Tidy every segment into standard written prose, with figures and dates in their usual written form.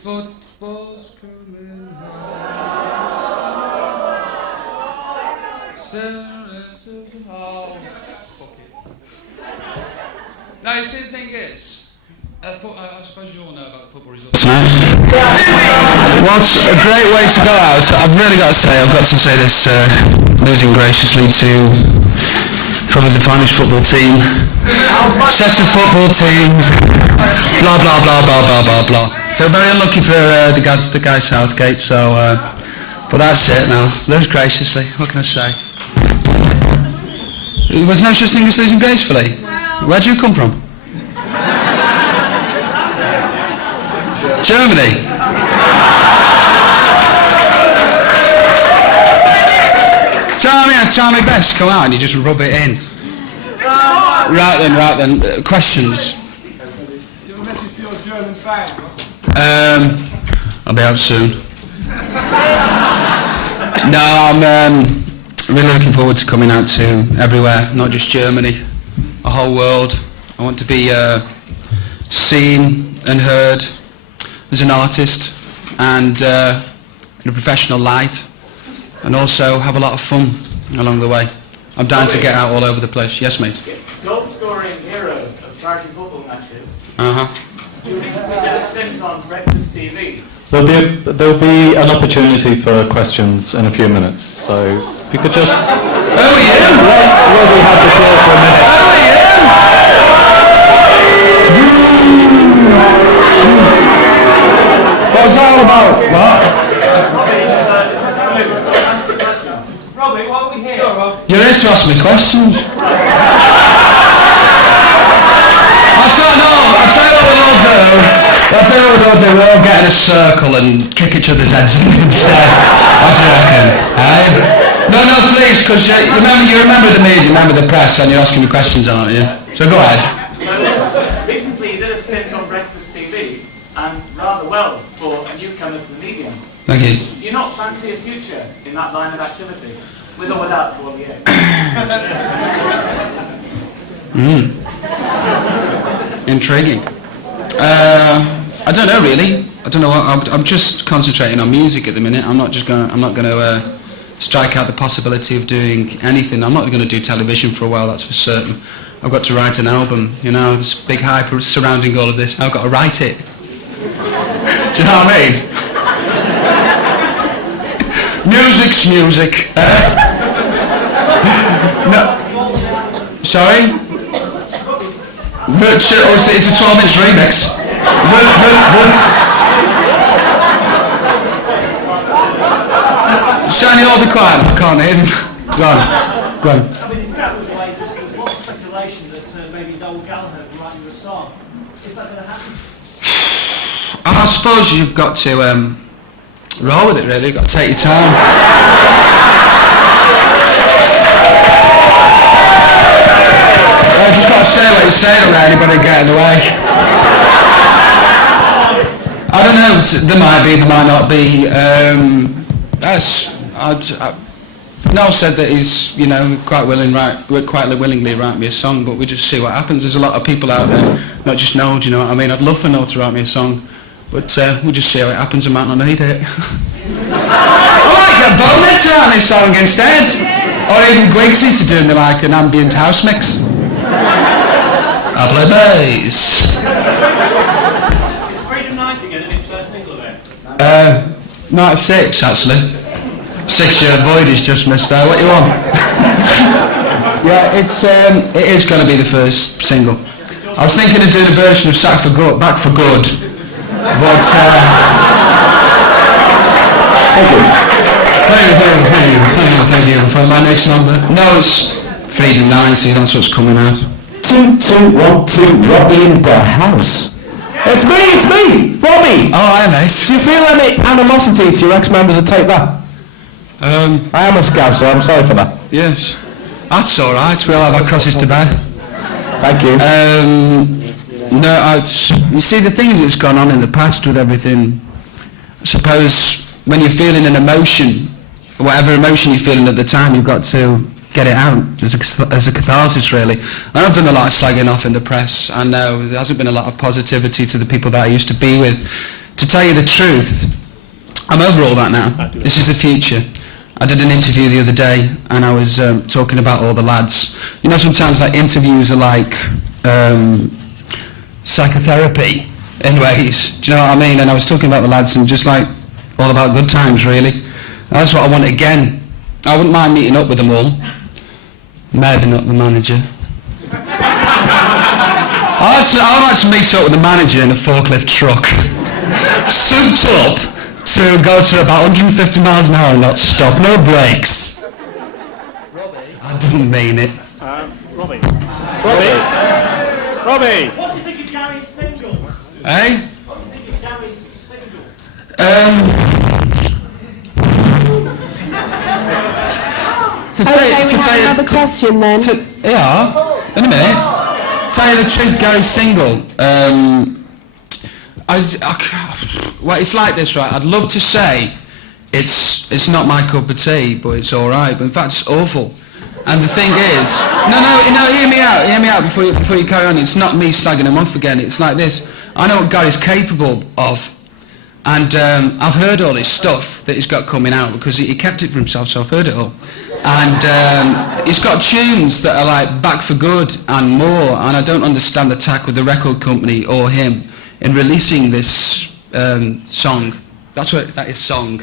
Football's coming home. Oh, fuck it. Now, you see, the thing is, I suppose you all know about the football results. What a great way to go out. I've got to say this, losing graciously to probably the finest football team, set of football teams, blah blah blah blah blah blah blah. Feel very unlucky for the guy Southgate, so but that's it now. Lose graciously, what can I say? There was no such thing as losing gracefully. Where do you come from? Germany. I try my best, come out and you just rub it in. Right then, questions? Do you have a message for your German fans? I'll be out soon. No, I'm really looking forward to coming out to everywhere, not just Germany, the whole world. I want to be seen and heard as an artist and in a professional light, and also have a lot of fun along the way. I'm down to get out all over the place. Yes, mate. Goal-scoring hero of charity football matches. You recently did a stint on Breakfast TV. There'll be an opportunity for questions in a few minutes, so if you could just... Oh, yeah! Will we have the floor for a minute? Oh, yeah! What was that all about? What? Robbie, what are we here? You're here to ask me questions. I'll tell you what we'll all do. We'll all get in a circle and kick each other's heads in instead. What do you reckon? No, please, because you remember the media, you remember the press, and you're asking me questions, aren't you? So go ahead. So, recently you did a stint on Breakfast TV, and rather well for a newcomer to the medium. Thank you. Do you not fancy a future in that line of activity, with or without 4 years? Intriguing. I don't know really. I don't know. I'm just concentrating on music at the minute. I'm not going to strike out the possibility of doing anything. I'm not going to do television for a while. That's for certain. I've got to write an album. You know, there's big hype surrounding all of this. I've got to write it. Do you know what I mean? Music's music. No. Sorry? It's a 12-inch remix. Shani, all be quiet. I can't hear him. Go on. I mean, in that way, there's lots of speculation that maybe Noel Gallagher will write you a song. Is that going to happen? I suppose you've got to roll with it, really. You've got to take your time. Just got to say what you say, don't let anybody get in the way. I don't know, there might be, there might not be. Noel said that he's, quite willingly write me a song, but we just see what happens. There's a lot of people out there, not just Noel, do you know what I mean? I'd love for Noel to write me a song, but we'll just see how it happens. I might not need it. I might get Boner to write me a song instead, or even Gwigsy to do me like an ambient house mix. I play bass. Is Freedom 90 getting its first single then? 96 actually. 6-year void is just missed there. What you want? Yeah, it is going to be the first single. I was thinking of doing a version of Back for Good, but thank you for my next number. No, it's Freedom 90. That's what's coming out. 2, 2, 1, 2, Robbie in the house. It's me, Robbie. Oh, hi mate. Do you feel any animosity to your ex-members that take that? I am a scout, so I'm sorry for that. Yes, that's all right. We'll have our crosses to bear. Thank you. No, you see, the thing that's gone on in the past with everything, I suppose when you're feeling an emotion, whatever emotion you're feeling at the time, you've got to get it out as a catharsis, really. And I've done a lot of slagging off in the press. I know there hasn't been a lot of positivity to the people that I used to be with to tell you the truth, I'm over all that now. This is the future. I did an interview the other day, and I was talking about all the lads. You know, sometimes like interviews are like psychotherapy in ways. Do you know what I mean? And I was talking about the lads and just like all about good times, really. And that's what I want again. I wouldn't mind meeting up with them all. Maybe not the manager. I'd like to meet up with the manager in a forklift truck, souped up to go to about 150 miles an hour and not stop, no brakes. Robbie? I didn't mean it. Robbie? What do you think of Gary's single? Eh? What do you think of Gary's single? Another question then. Yeah, in a minute. Tell you the truth, Gary's single. Well, it's like this, right? I'd love to say it's not my cup of tea, but it's all right. But in fact, it's awful. And the thing is, no, hear me out before you carry on. It's not me slagging him off again. It's like this. I know what Gary's capable of, and I've heard all his stuff that he's got coming out because he kept it for himself, so I've heard it all. And he's got tunes that are like Back for Good and more, and I don't understand the tack with the record company or him in releasing this song. That is song.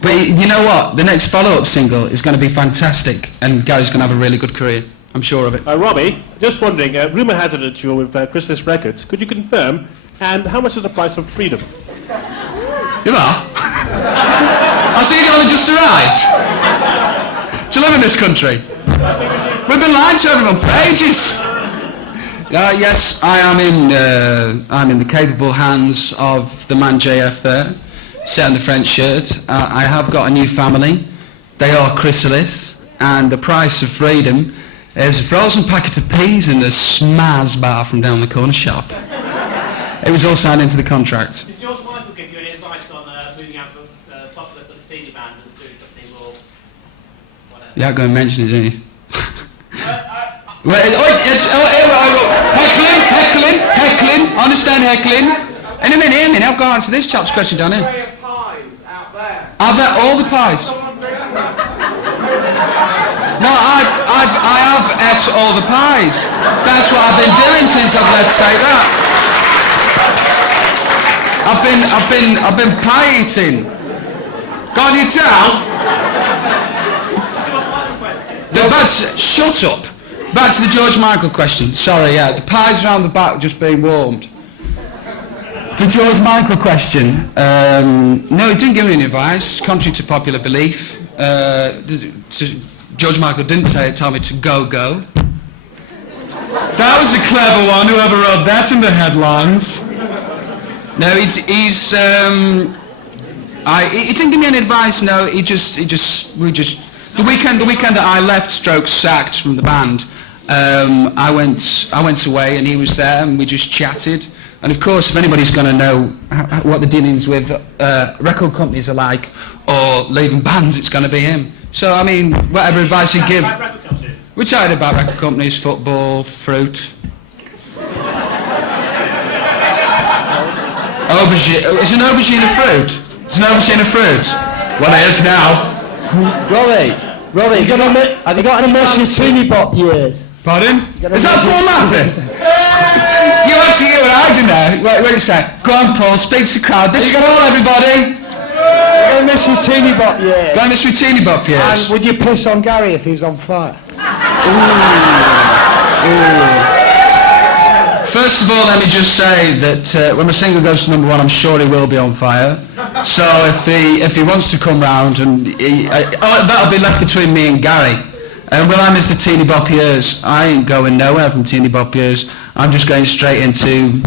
But you know what? The next follow-up single is going to be fantastic, and Gary's going to have a really good career. I'm sure of it. Robbie, just wondering, rumour has it that you're with Chrysalis Records. Could you confirm? And how much is the price of freedom? You are? I see you only just arrived. Do you live in this country? We've been lying to everyone for ages. Yes, I'm in the capable hands of the man JF there, set on the French shirt. I have got a new family. They are Chrysalis, and the price of freedom is a frozen packet of peas and a Smaz bar from down the corner shop. It was all signed into the contract. Did George Michael give you any advice on moving out of a popular sort of teeny band and doing something more, whatever? You're not going to mention it, are you? Heckling, understand heckling. In a minute, I've got to answer this chap's question, don't I? I've had all the pies. No, I have ate all the pies. That's what I've been doing since I've left Take That. I've been pie eating. Can't you tell? Shut up. Back to the George Michael question. Sorry, yeah, the pies around the back just being warmed. The George Michael question. No, he didn't give me any advice, contrary to popular belief. George Michael didn't tell me to go. That was a clever one, whoever wrote that in the headlines. No, he didn't give me any advice, no, the weekend that I left, sacked from the band, I went away and he was there and we just chatted. And of course, if anybody's going to know what the dealings with record companies are like or leaving bands, it's going to be him. So, I mean, whatever advice you give... We chatted about record companies, football, fruit. Aubergine. Is an aubergine a fruit? Is an aubergine a fruit? Well, it is now. Robbie, have you got any messages to me, Bob? Years. Pardon? Is that Paul laughing? You want to hear what I do now? What do you say? Go on, Paul, speak to the crowd. This is all, everybody. Gonna miss you teeny bop years. Gonna miss you teeny bop years. And would you piss on Gary if he was on fire? First of all, let me just say that when my single goes to #1, I'm sure he will be on fire. So if he wants to come round, and that'll be left between me and Gary. Will I miss the teeny bop years? I ain't going nowhere from teeny bop years. I'm just going straight into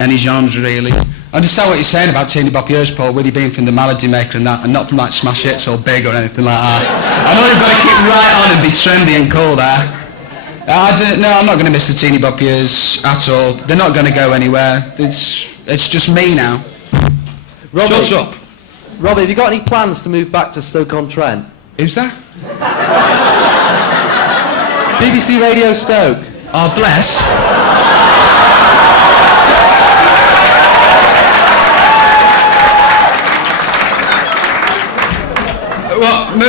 any genre, really. I understand what you're saying about teeny bop years, Paul, with you being from the Melody Maker and that, and not from like Smash Hits or Big or anything like that. I know you've got to keep right on and be trendy and cool there. No, I'm not going to miss the teeny bop years at all. They're not going to go anywhere. It's just me now. Robbie, shut up. Robbie, have you got any plans to move back to Stoke-on-Trent? Who's that? BBC Radio Stoke. Oh, bless.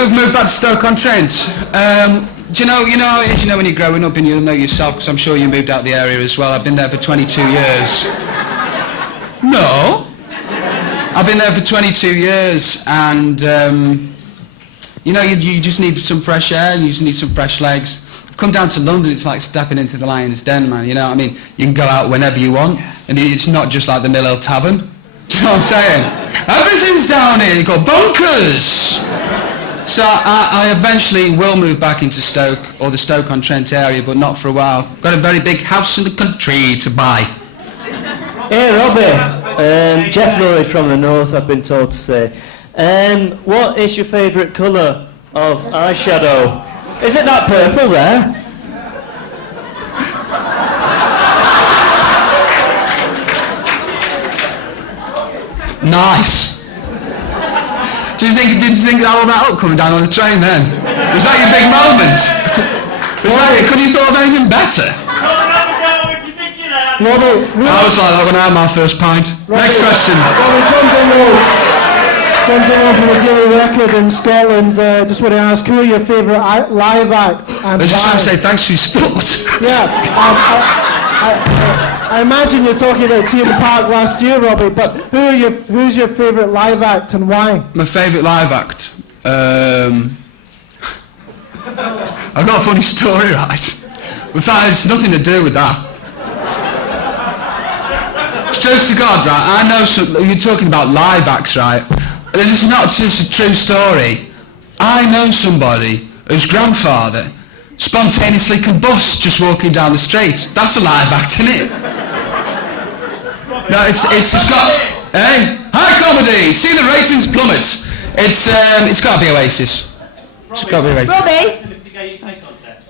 we've moved back to Stoke-on-Trent. Do you know how it is, when you're growing up, and you'll know yourself, because I'm sure you moved out the area as well. I've been there for 22 years. No. I've been there for 22 years, and, you just need some fresh air, you just need some fresh legs. I've come down to London, it's like stepping into the lion's den, man, you know what I mean? You can go out whenever you want, and it's not just like the Mill Hill Tavern. Do you know what I'm saying? Everything's down here, you've got bunkers! So I eventually will move back into Stoke, or the Stoke-on-Trent area, but not for a while. Got a very big house in the country to buy. Hey, Robbie. Jeff Lurie from the north, I've been told to say. What is your favourite colour of eyeshadow? Is it that purple there? Nice. Did you think all that up coming down on the train then? Was that your big moment? Could you thought of anything better? Robbie, I was like that when I had my first pint. Next question. Robbie, John Dingwall from the Daily Record in Scotland. Just want to ask, who are your favourite live act and I just why? want to say thanks for your support. Yeah, I imagine you're talking about Tea in the Park last year, Robbie, but who's your favourite live act and why? My favourite live act? I've got a funny story, right? In fact, it's nothing to do with that. Joke to God, right? I know you're talking about live acts, right? This is not just a true story. I know somebody whose grandfather spontaneously combust just walking down the street. That's a live act, isn't it? No, it's just got... Hey? High comedy! See the ratings plummet. It's got to be Oasis. It's got to be Oasis. Robbie!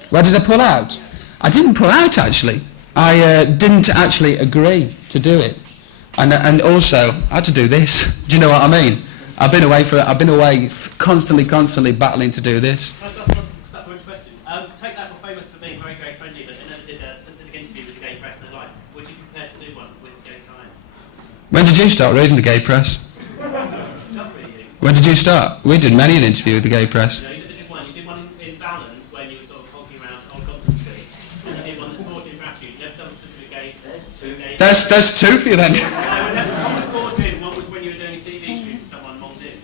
Where did I pull out? I didn't pull out, actually. I didn't actually agree to do it. And also, I had to do this. Do you know what I mean? I've been away constantly battling to do this. Take that were famous for being very, very friendly, but they never did a specific interview with the gay press in their life. Would you be prepared to do one with Gay Times? When did you start reading the gay press? When did you start? We did many an interview with the gay press. No, you did one. You did one in Balance when you were sort of honking around on Compton Street. And you did one that's more to gratitude. You never done a specific gay... There's two for you then. One was brought in, one was when you were doing a TV shoot and someone mobbed in.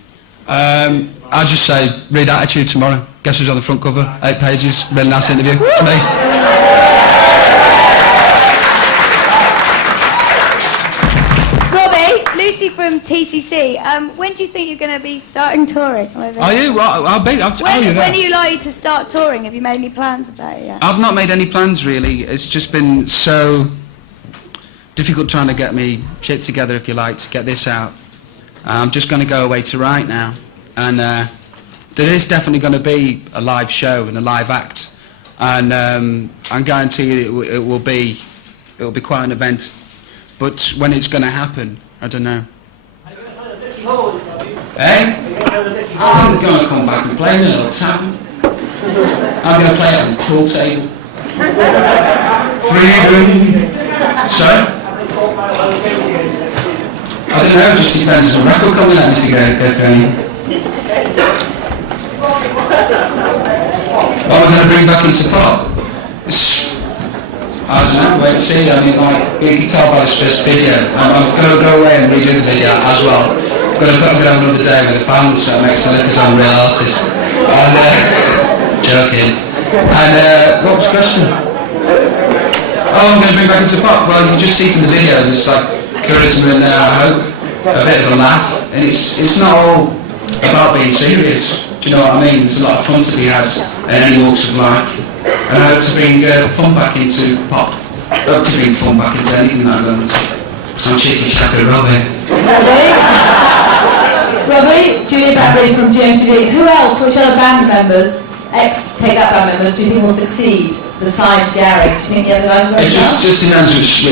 I'll just say, read Attitude tomorrow. Guess who's on the front cover? 8 pages. Really nice interview. It's me. Robbie, Lucy from TCC. When do you think you're going to be starting touring? Are you? Well, I'll tell you that. When are you likely to start touring? Have you made any plans about it yet? I've not made any plans, really. It's just been so difficult trying to get me shit together, if you like, to get this out. I'm just going to go away to write now. And there is definitely going to be a live show and a live act. And I guarantee you it will be quite an event. But when it's going to happen, I don't know. Hey? I'm going to come back and play in a little tavern. I'm going to play it on the pool table. Freedom. Sorry? I don't know, it just depends on the record coming at me to go through. What am I going to bring back into pop? I don't know, wait and see. I mean, like, you can tell by this first video. I'm going to go away and redo the video as well. I'm going to have another day with the band, so it makes me look as I'm a real artist. And, joking. And, what was the question? Oh, I'm going to bring back into pop. Well, you just see from the video, there's like charisma in there, I hope, a bit of a laugh, and it's not all about being serious. Do you know what I mean? There's a lot of fun to be had in any walks of life, and I hope to bring fun back into pop. I hope to bring fun back into anything that I'm going to. Some cheeky shacker Robbie. Robbie, Julia Bradbury from GMTV. Who else, which other band members, ex-Take That band members, do you think will succeed besides Gary? Do you think the other guys will? It just depends which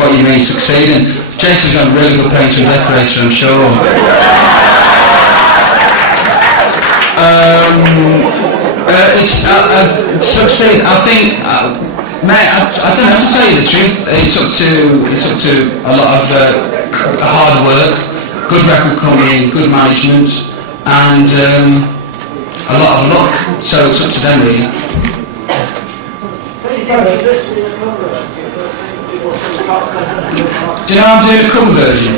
what you mean succeeding. Jason's got a really good painter and decorator, I'm sure. Succeed. I think, mate. I don't know, to tell you the truth. It's up to a lot of hard work, good record company, good management, and a lot of luck. So it's up to them really. Do you know I'm doing a cover version?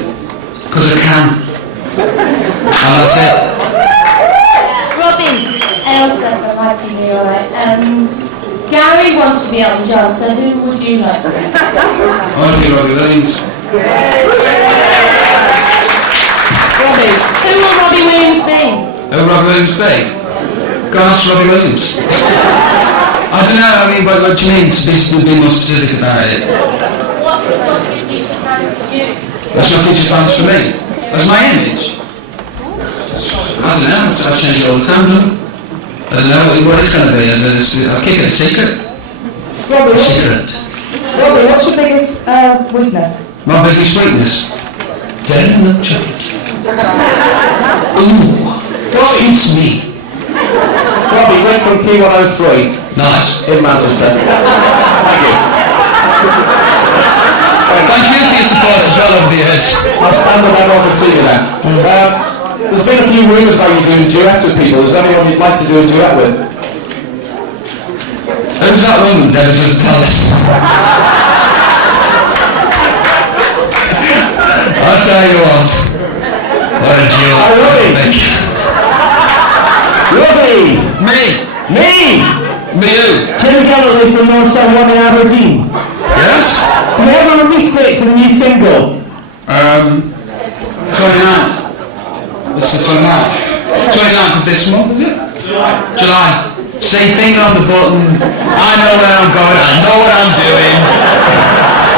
Because I can. And that's it. Robin, Elsa from ITV, alright. Gary wants to be Elton John, so who would you like to be? I want to be Robbie Williams. Robbie. Who will Robbie Williams be? Who will Robbie Williams be? Go and ask Robbie Williams. I don't know, I mean, what do you mean? Be more specific about it. What's future plans for you? What's my future plans for me? What's my image? I don't know, I change it all the time, don't I? I don't know what it's going to be. I'll keep it a secret. Robbie, Secret. what's your biggest weakness? My biggest weakness? Dairy milk chocolate. Ooh, suits me. Robbie, went from P103. Nice. In Manchester. Thank you. Thank you for your support as well over the years. I'll stand up, everyone can see you then. There's been a few rumours about you doing duets with people. Is there anyone you'd like to do a duet with? Who's that woman, David doesn't tell us? I'll tell you what. What a duet. Robbie! Me! Me! Me who? Jimmy Galloway from North South One in Aberdeen. Yes? Do we have a release date for the new single? 29th. What's the 29th? 29th of this month, is it? July. See, finger on the button. I know where I'm going. I know what I'm doing.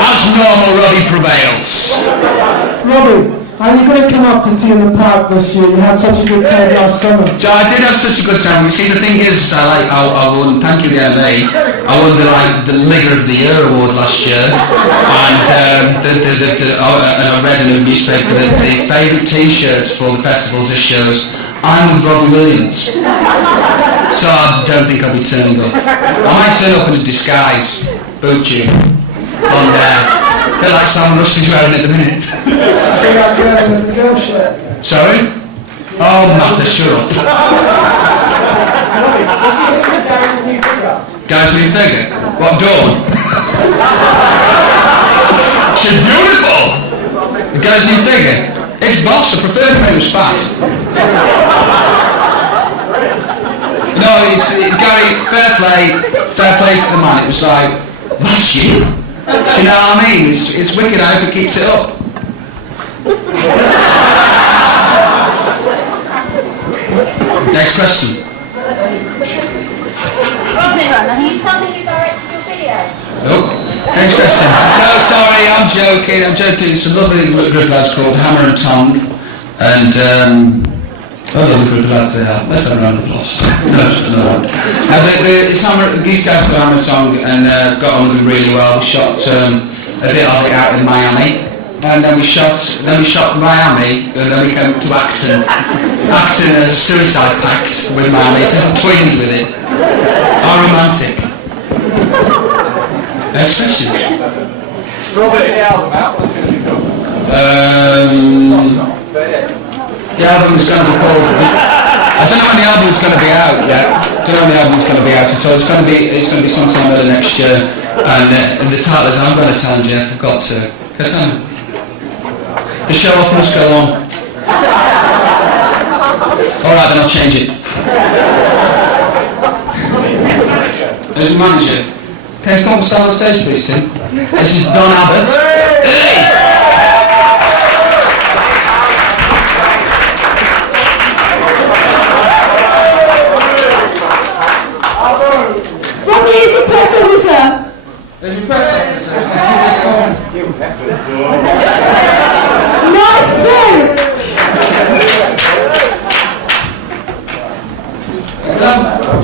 As normal, Robbie prevails. Robbie, are you going to come up to Tea in the Park this year? You had such a good time last summer. So I did have such a good time. You see, the thing is, I won. Thank you, the LA. I won the Ligger of the Year award last year, and and I read in the newspaper that the favourite T-shirts for the festivals this year was "I'm with Robbie Williams." So I don't think I'll be turned up. I might turn up in a disguise, boot you, on there. A bit like Sam Rusty's wearing at the minute. Sorry? Oh, Martha, shut up. Guy's new figure? What, Dawn? She's beautiful! The guy's new figure? It's boss, I prefer him when he was fat. No, Gary, fair play to the man. It was like, that's you? Do you know what I mean? It's wicked how he keeps it up. Next question. Robin, are you telling me you directed your video? Oh, next question. No, sorry, I'm joking. It's a lovely group of lads called Hammer and Tongue, and lovely group of lads they are. Let's have a round of applause. These guys called Hammer and Tongue, and got on with them really well. We shot a bit of it out in Miami, and then we shot Miami, and then we came to Acton. Acton a suicide pact with Miami, twinned with it. How romantic. Next question. Robert, the album out. What's going to be called? The album's going to be called. I don't know when the album's going to be out yet. Don't know when the album's going to be out at all. It's going to be sometime early next year. And the title is, I'm going to tell you, I forgot to. Can I tell you? The show off must go on. Alright, then I'll change it. Who's the manager? Can you come and stand on stage, please, Tim? This is Don Abbott. Hey! Robbie is your press officer. There's your press officer. Nice suit.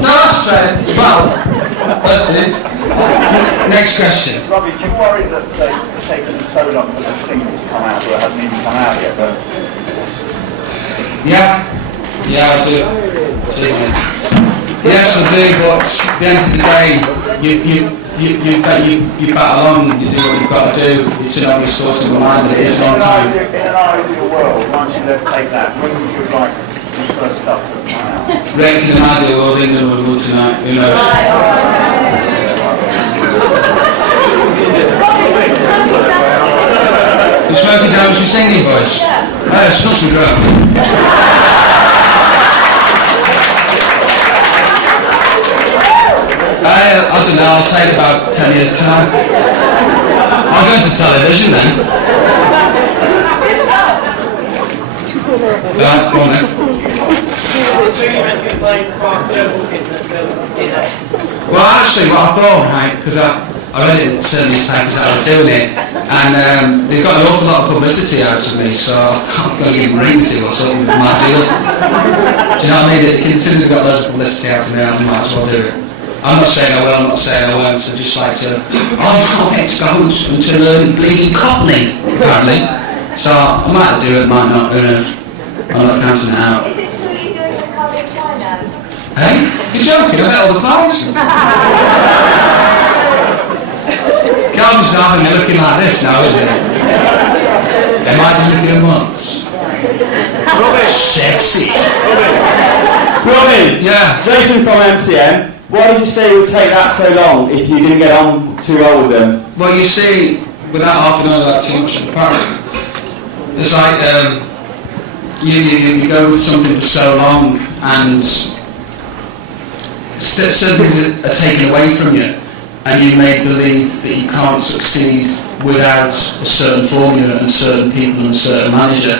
No, straight. Well, next question. Robbie, do you worry that it's taken so long for the single to come out, or it hasn't even come out yet? But Yeah, I do. Yes, I do. But at the end of the day, you bat along. You do what you've got to do. It's an obvious sort of mind, but it is a long time. in an ideal world, once you take that, when would you like first stuff to come out? Reckon an ideal world England would win tonight, who knows? You smoking down with your singing voice? It's not some growth. I don't know, I'll take about 10 years time. I'll go into television then. Right, go on then. Well, actually, what I thought, right, because I read it in certain newspapers how I was doing it, and they've got an awful lot of publicity out of me, so I'm going to give them a ring to or something with my deal. Do you know what I mean? Considering they've got loads of publicity out of me, I might as well do it. I'm not saying I will, I'm not saying I won't, so just like to, let's go to learn bleeding Cockney, apparently. So I might do it, might not, who knows. I'm not counting it out. Is it true you're doing the colour of China? Hey? You're joking, I bet all the flowers. Calvin's not having me looking like this now, is it? They might do a few months. Sexy. Robbie! Yeah? Jason from MCM. Why did you say it would take that so long if you didn't get on too well with them? Well, you see, without harping on that too much in the past, it's like you go with something for so long and certain things are taken away from you and you may believe that you can't succeed without a certain formula and certain people and a certain manager,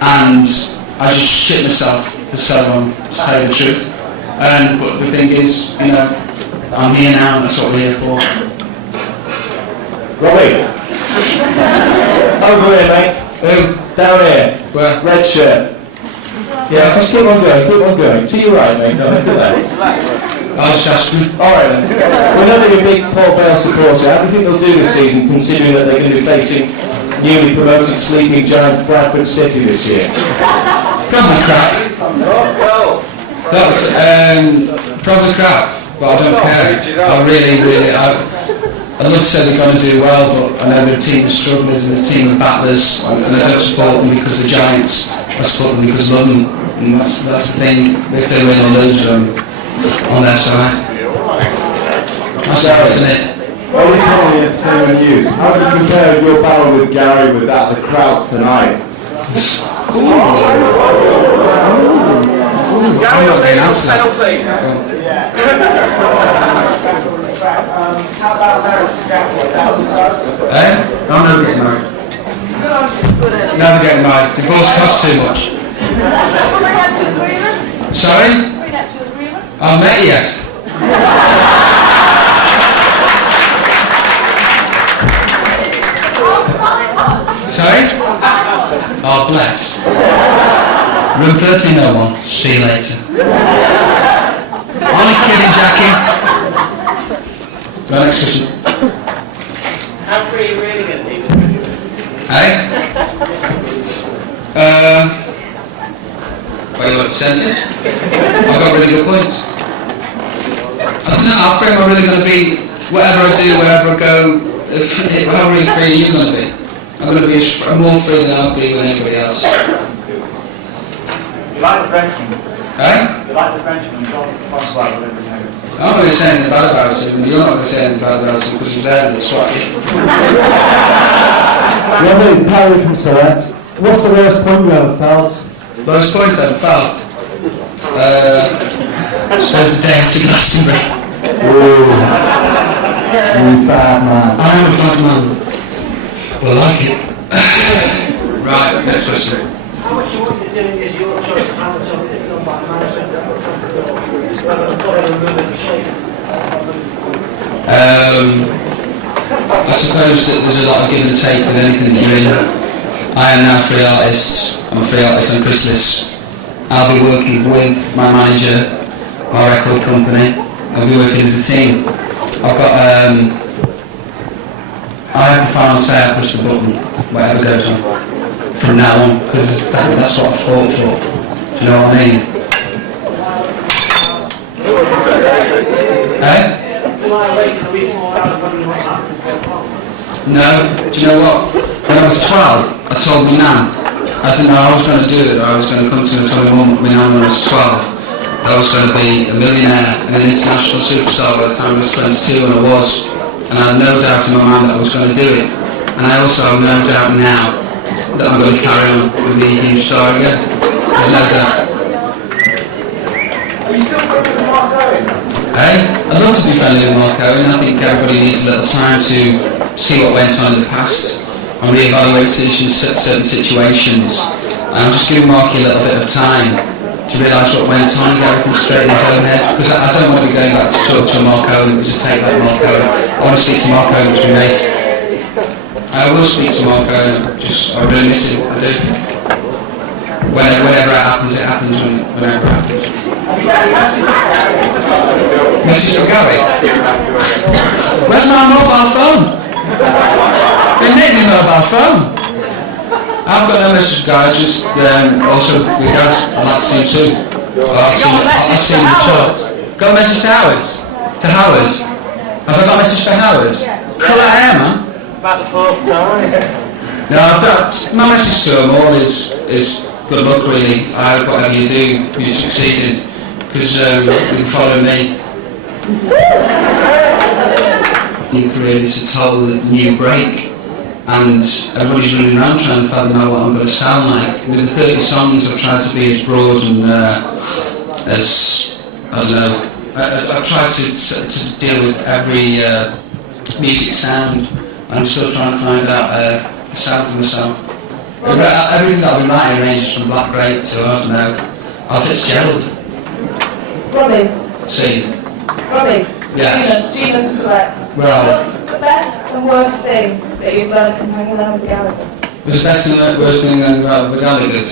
and I just shit myself for so long, to tell you the truth. But the thing is, you know, I'm here now and that's what we're here for. Robbie! Over here, mate. Who? Down here. Where? Red shirt. Yeah, just keep on going. To your right, mate. No, look at that. I'll just ask you. Alright then. We're not being a big Paul Bale supporter. How do you think they'll do this season, considering that they're going to be facing newly promoted sleeping giant Bradford City this year? Probably crap. That's probably crap, but I don't care. I'd love to say they're going to do well, but I know they're a team of strugglers and a team of battlers, and I don't support them because they're giants. I support them because I love them, and that's the thing. If they win or lose, I'm on their side. That's it. Only coming in entertainment news. How do you compare your battle with Gary with that of the crowds tonight? Gary will take a penalty. How about marriage? I'm never getting married. Never getting married. Divorce costs too much. Sorry? I've met you yet. Sorry? Oh, bless. Room 1301. See you later. Only kidding, Jackie. Right, next question. How free are you really going to be? Hey? What you want, percentage? I've got really good points. I don't know, how free am I really going to be? Whatever I do, wherever I go, how really free are you going to be? I'm going to be more free than I'll be with anybody else. You like the Frenchman? Hey? You like the Frenchman? You don't talk about everything. I'm not going to say anything bad about him, and you're not going to say anything bad about him because he's there with us, right? Robbie, Parry from Select. What's the worst point you ever felt? Lowest points I've felt? Suppose the day after Glastonbury. Ooh. You bad man. I am a bad man. But I like it. Right, next question. How much of what you're doing is your choice, how much of it is done by management? I suppose that there's a lot of give and take with anything that you're in. I am now a free artist. I'm a free artist on Christmas. I'll be working with my manager, my record company. I'll be working as a team. I've got I have the final say. I push the button, whatever goes on from now on, because that's what I fought for. Do you know what I mean? Eh? No, do you know what? When I was 12, I told my nan I didn't know I was going to do it. I was going to come to and tell my mum when I was 12. I was going to be a millionaire and an international superstar by the time I was 22, and I was. And I had no doubt in my mind that I was going to do it. And I also have no doubt now that I'm going to carry on and be a huge star again. There's no doubt. Are you still friends with Mark Owen? Hey, I'd love to be friendly with Mark Owen. I think everybody needs a little time to see what went on in the past and reevaluate certain situations. And I'm just giving Marky a little bit of time to realise what went on, get everything straight in his own head, because I don't want to be going back to talk to Mark Owen, to take that Mark Owen. I want to speak to Mark Owen, which we made. I will speak to Mark Owen, I really miss him, I do. Whenever it happens, whenever it happens. Message from Gary. Where's my mobile phone? They nicked my mobile phone. I've got no message, guys. Just also, because I'd like to see you too. I'll see you in the church. Got a message to Howard? To Howard? Have I got a message for Howard? Cut that hair, man. About the fourth time. No, I've got my message to them all is good luck, really. I hope whatever you do, you succeed in, because you can follow me. You created a total new break. And everybody's running around trying to find out what I'm going to sound like. With the 30 songs, I've tried to be as broad and as, I don't know, I've tried to deal with every music sound, and I'm still trying to find out the sound for myself. Everything that I've been writing ranges from Black Grape to, I don't know, Al Fitzgerald. Robbie. See? Robbie. Yeah. Gina can select. Where are What's the best and worst thing that you've learned from hanging around with the Gallaghers? What's the best and the worst thing about the Gallaghers?